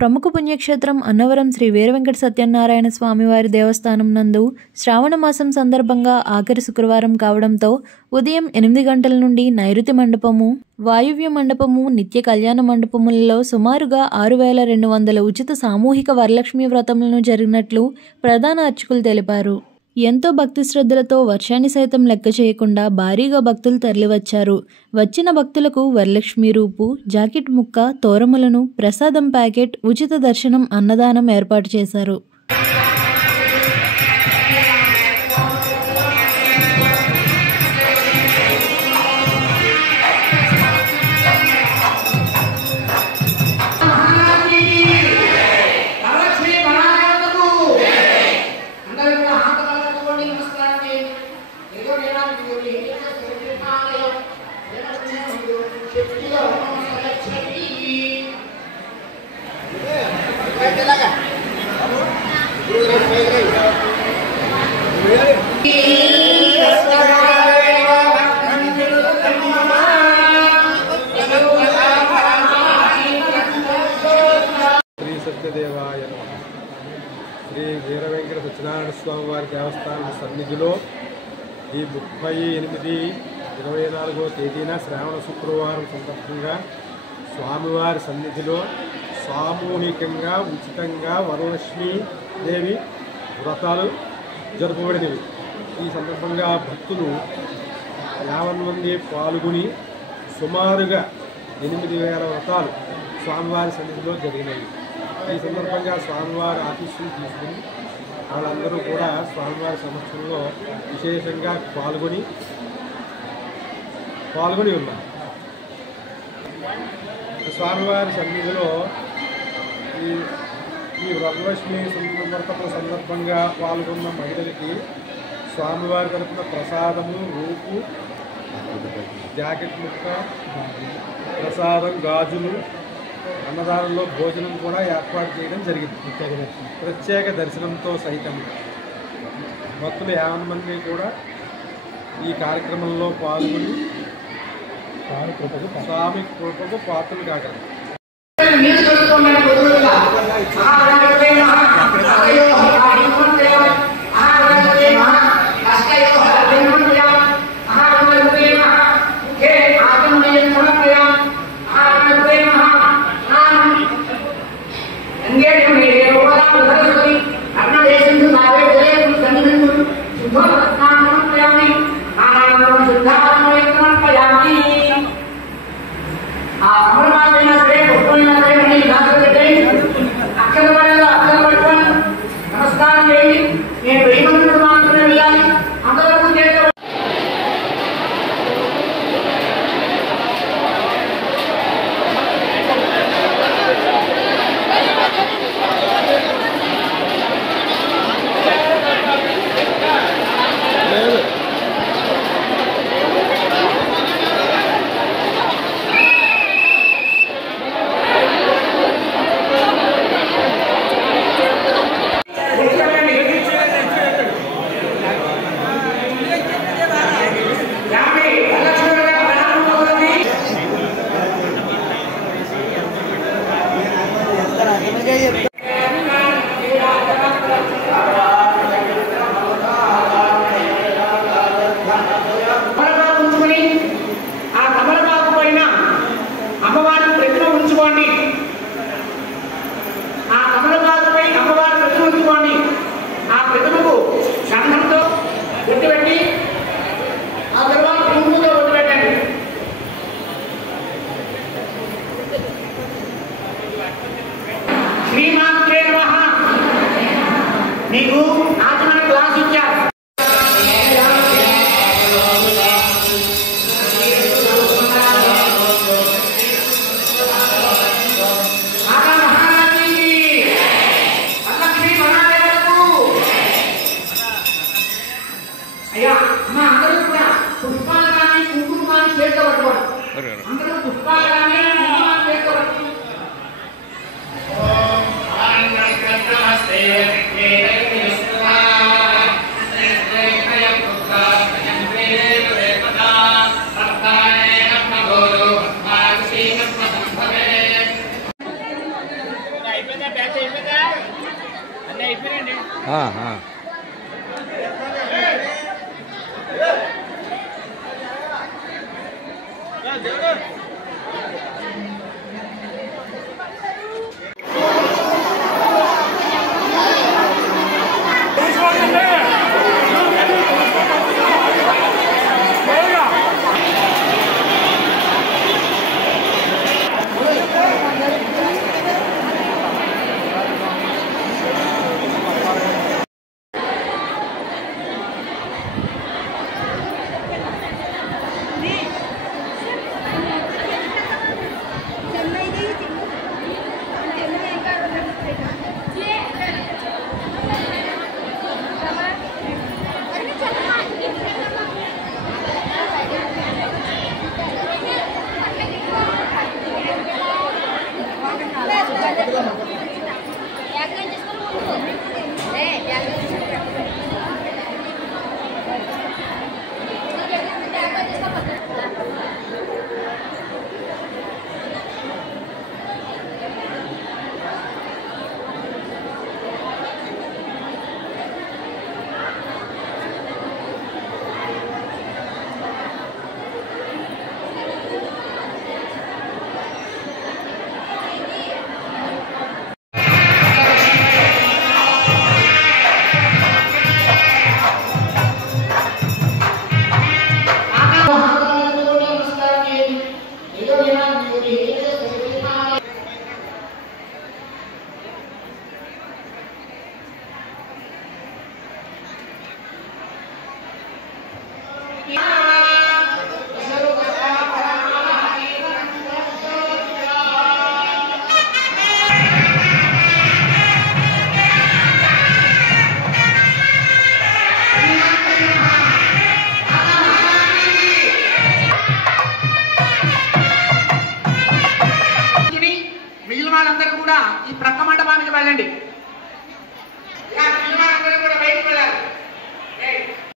ప్రముఖ పుణ్యక్షేత్రం అన్నవరం శ్రీ వీరవెంకట సత్యనారాయణ స్వామివారి దేవస్థానం నందు శ్రావణ మాసం సందర్భంగా ఆఖరి శుక్రవారం కావడంతో ఉదయం 8 గంటల నుండి నైరుతి మండపము, వాయువ్య మండపము, నిత్య కళ్యాణ మండపములలో సుమారుగా 6200 ఉచిత సామూహిక వరలక్ష్మి వ్రతములను జరిగినట్లు ప్రధాన అర్చకులు తెలిపారు. ఎంతో భక్తి శ్రద్ధలతో వర్షాన్ని సైతం లెక్క చేయకుండా భారీగా భక్తులు తరలివచ్చారు. వచ్చిన భక్తులకు వరలక్ష్మి రూపు, జాకెట్ ముక్క, తోరములను, ప్రసాదం ప్యాకెట్, ఉచిత దర్శనం, అన్నదానం ఏర్పాటు చేశారు. సత్యదేవాయ నమః. శ్రీ వీరవెంకట సత్యనారాయణ స్వామి వారి దేవస్థానం సన్నిధిలో ఈ 38/24వ తేదీన శ్రావణ శుక్రవారం సందర్భంగా స్వామివారి సన్నిధిలో సామూహికంగా ఉచితంగా వరలక్ష్మీ దేవి వ్రతాలు జరుపబడినవి. ఈ సందర్భంగా భక్తులు 50 మంది పాల్గొని సుమారుగా 8000 వ్రతాలు స్వామివారి సన్నిధిలో జరిగినవి. ఈ సందర్భంగా స్వామివారి ఆశీస్సులు తీసుకుని వాళ్ళందరూ కూడా స్వామివారి సమక్షంలో విశేషంగా పాల్గొని ఉన్నారు. స్వామివారి సన్నిధిలో ఈ వరలక్ష్మి వ్రతముల సందర్భంగా పాల్గొన్న మహిళలకి స్వామివారి తరపున ప్రసాదము, రూపు, జాకెట్ ముక్క, ప్రసాదం, గాజులు, అన్నదానంలో భోజనం కూడా ఏర్పాటు చేయడం జరిగింది. ప్రత్యేక దర్శనంతో సైతం భక్తులు 50 మంది కూడా ఈ కార్యక్రమంలో పాల్గొని స్వామి కృపకు పాత్రలు కాగలరు. నీకు ఆత్మ క్లాస్ ఇచ్చారు. అయ్యా అమ్మ అందరూ కూడా పుష్పాలు కానీ కుంకుమ కానీ చేర్చబట్టుకోండి. అందరూ పుష్పాలు కానీ కుంకుమ చేర్చబట్టుకోండి. మిగిలిన వాళ్ళందరూ కూడా ఈ ప్రక్క మండపానికి వెళ్ళండి.